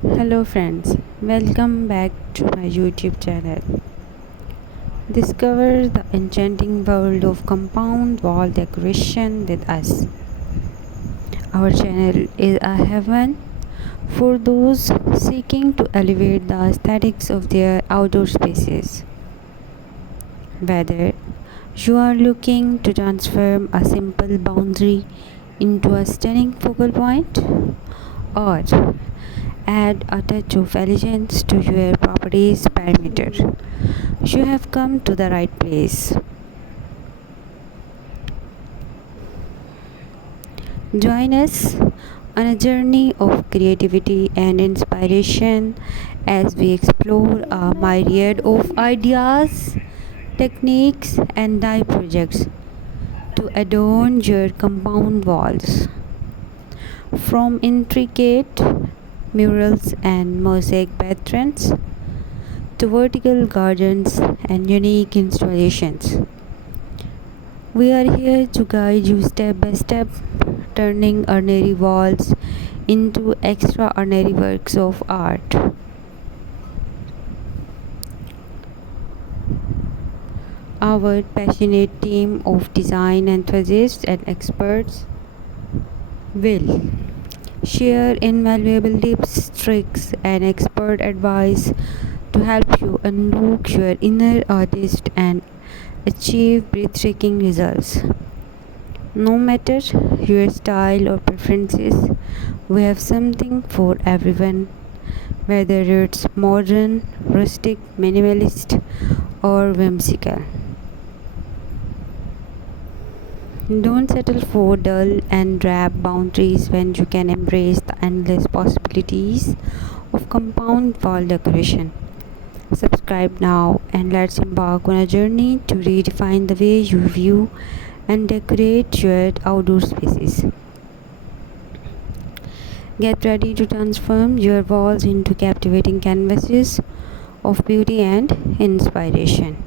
Hello friends, welcome back to my YouTube channel. Discover the enchanting world of compound wall decoration with us. Our channel is a heaven for those seeking to elevate the aesthetics of their outdoor spaces. Whether you are looking to transform a simple boundary into a stunning focal point, or add a touch of elegance to your property's perimeter, you have come to the right place. Join us on a journey of creativity and inspiration as we explore a myriad of ideas, techniques, and dye projects to adorn your compound walls. From intricate murals and mosaic patterns to vertical gardens and unique installations. We are here to guide you step by step, turning ordinary walls into extraordinary works of art. Our passionate team of design enthusiasts and experts will share invaluable tips, tricks, and expert advice to help you unlock your inner artist and achieve breathtaking results. No matter your style or preferences, we have something for everyone, whether it's modern, rustic, minimalist, or whimsical. Don't settle for dull and drab boundaries when you can embrace the endless possibilities of compound wall decoration. Subscribe now and let's embark on a journey to redefine the way you view and decorate your outdoor spaces. Get ready to transform your walls into captivating canvases of beauty and inspiration.